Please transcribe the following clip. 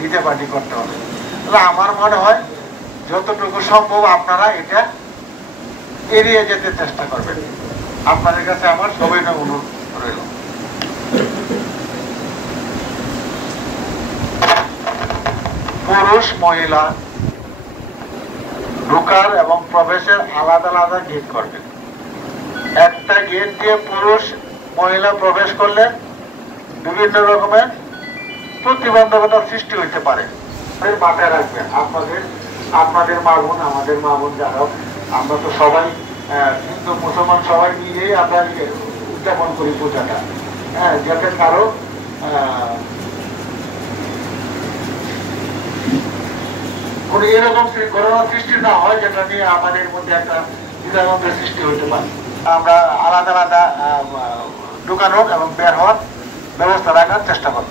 দিতে পারি করতে হবে। তাহলে আমার মনে হয় যতটুকু সম্ভব আপনারা এটা এড়িয়ে যেতে চেষ্টা করবেন। আপনাদের কাছে আমার সবাই অনুরোধ রইল। পুরুষ মহিলা ঢোকার এবং প্রবেশের আলাদা আলাদা গেট করবেন। একটা গেট দিয়ে পুরুষ মহিলা প্রবেশ করলে বিভিন্ন রকমের প্রতিবন্ধকতার সৃষ্টি হইতে পারে। মাথায় রাখবেন আপনাদের মা বোন, আমাদের মা বোন যারা, আমরা তো সবাই হিন্দু মুসলমান সবাই মিলেই আমরা উদযাপন করি পূজাটা, যাতে কারো কোনো এরকম ঘটনা সৃষ্টি না হয় যেটা নিয়ে আমাদের মধ্যে একটা দ্বিধাদ্বন্দ্বের সৃষ্টি হতে পারে। আমরা আলাদা আলাদা ঢুকানোর এবং বের হওয়ার ব্যবস্থা রাখার চেষ্টা করব।